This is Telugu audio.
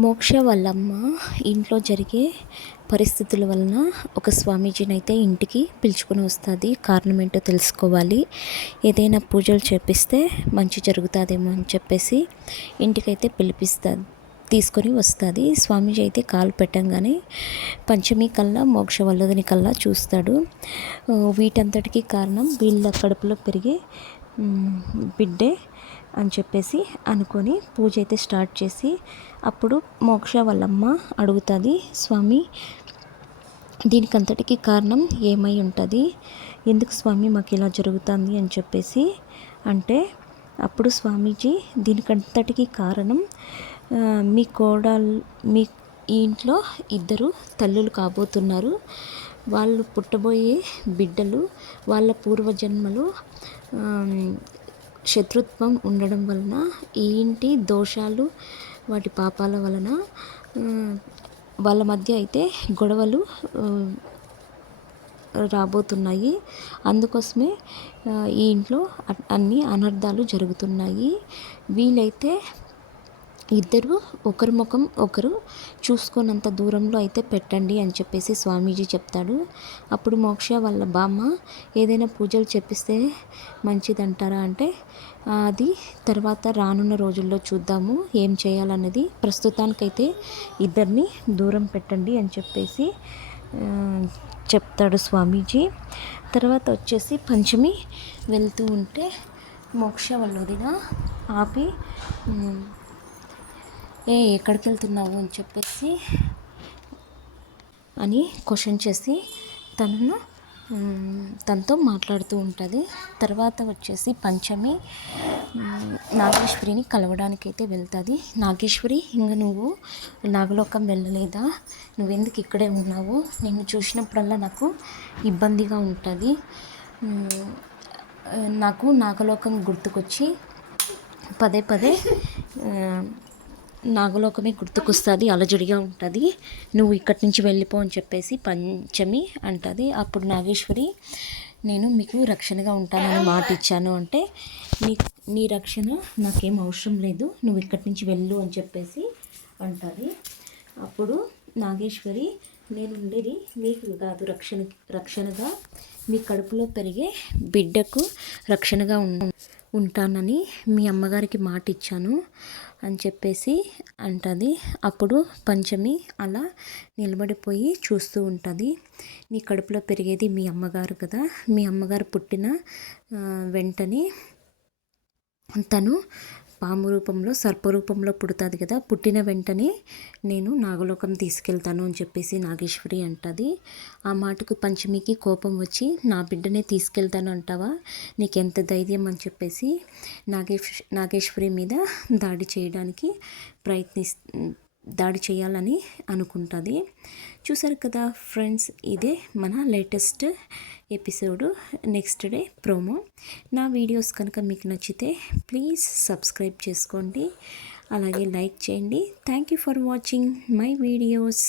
మోక్ష వాళ్ళమ్మ ఇంట్లో జరిగే పరిస్థితుల వలన ఒక స్వామీజీని అయితే ఇంటికి పిలుచుకొని వస్తుంది. కారణం ఏంటో తెలుసుకోవాలి, ఏదైనా పూజలు చేపిస్తే మంచి జరుగుతుందేమో అని చెప్పేసి ఇంటికైతే తీసుకొని వస్తుంది. స్వామీజీ అయితే కాలు పెట్టంగానే పంచమి కల్లా మోక్ష వల్లదని కల్లా చూస్తాడు. వీటంతటికీ కారణం వీళ్ళ కడుపులో పెరిగే బిడ్డే అని చెప్పేసి అనుకొని పూజ అయితే స్టార్ట్ చేసి, అప్పుడు మోక్ష వాళ్ళమ్మ అడుగుతుంది, స్వామి దీనికంతటికి కారణం ఏమై ఉంటుంది, ఎందుకు స్వామి మాకు ఇలా జరుగుతుంది అని చెప్పేసి అంటే, అప్పుడు స్వామీజీ దీనికంతటికి కారణం మీ మీ ఇంట్లో ఇద్దరు తల్లులు కాబోతున్నారు. వాళ్ళు పుట్టబోయే బిడ్డలు వాళ్ళ పూర్వజన్మలో శత్రుత్వం ఉండడం వలన ఈ ఇంటి దోషాలు వాటి పాపాల వలన వాళ్ళ మధ్య అయితే గొడవలు రాబోతున్నాయి. అందుకోసమే ఈ ఇంట్లో అన్ని అనర్థాలు జరుగుతున్నాయి. వీలైతే ఇద్దరు ఒకరి ముఖం ఒకరు చూసుకున్నంత దూరంలో అయితే పెట్టండి అని చెప్పేసి స్వామీజీ చెప్తాడు. అప్పుడు మోక్ష వాళ్ళ బామ్మ ఏదైనా పూజలు చెప్పిస్తే మంచిదంటారా అంటే, అది తర్వాత రానున్న రోజుల్లో చూద్దాము ఏం చేయాలన్నది, ప్రస్తుతానికైతే ఇద్దరిని దూరం పెట్టండి అని చెప్పేసి చెప్తాడు స్వామీజీ. తర్వాత వచ్చేసి పంచమి వెళ్తూ ఉంటే మోక్ష వాళ్ళ వదిన ఆపి, ఎక్కడికి వెళ్తున్నావు అని చెప్పేసి అని క్వశ్చన్ చేసి తనతో మాట్లాడుతూ ఉంటుంది. తర్వాత వచ్చేసి పంచమి నాగేశ్వరిని కలవడానికి అయితే వెళ్తుంది. నాగేశ్వరి, ఇంకా నువ్వు నాగలోకం వెళ్ళలేదా, నువ్వెందుకు ఇక్కడే ఉన్నావు, నిన్ను చూసినప్పుడల్లా నాకు ఇబ్బందిగా ఉంటుంది, నాకు నాగలోకం గుర్తుకొచ్చి పదే పదే నాగలోకమే గుర్తుకొస్తుంది, అలజడిగా ఉంటుంది, నువ్వు ఇక్కడి నుంచి వెళ్ళిపో అని చెప్పేసి పంచమి అంటుంది. అప్పుడు నాగేశ్వరి, నేను మీకు రక్షణగా ఉంటానని మాట ఇచ్చాను అంటే, నీ రక్షణ నాకేం అవసరం లేదు, నువ్వు ఇక్కడి నుంచి వెళ్ళు అని చెప్పేసి అంటుంది. అప్పుడు నాగేశ్వరి, నేను ఉండేది మీకు కాదు రక్షణగా, మీ కడుపులో పెరిగే బిడ్డకు రక్షణగా ఉంటానని మీ అమ్మగారికి మాట ఇచ్చాను అని చెప్పేసి అంటుంది. అప్పుడు పంచమి అలా నిలబడిపోయి చూస్తూ ఉంటుంది. నీ కడుపులో పెరిగేది మీ అమ్మగారు కదా, మీ అమ్మగారు పుట్టిన వెంటనే తను పాము రూపంలో సర్పరూపంలో పుడుతుంది కదా, పుట్టిన వెంటనే నేను నాగలోకం తీసుకెళ్తాను అని చెప్పేసి నాగేశ్వరి అంటుంది. ఆ మాటకు పంచమికి కోపం వచ్చి, నా బిడ్డనే తీసుకెళ్తాను అంటావా, నీకెంత ధైర్యం అని చెప్పేసి నాగేశ్వరి మీద దాడి చేయాలని అనుకుంటుంది. చూసారు కదా ఫ్రెండ్స్, ఇదే మన latest episode, next day promo. నా వీడియోస్ కనుక మీకు నచ్చితే ప్లీజ్ సబ్స్క్రైబ్ చేసుకోండి, అలాగే లైక్ చేయండి. Thank you for watching my videos.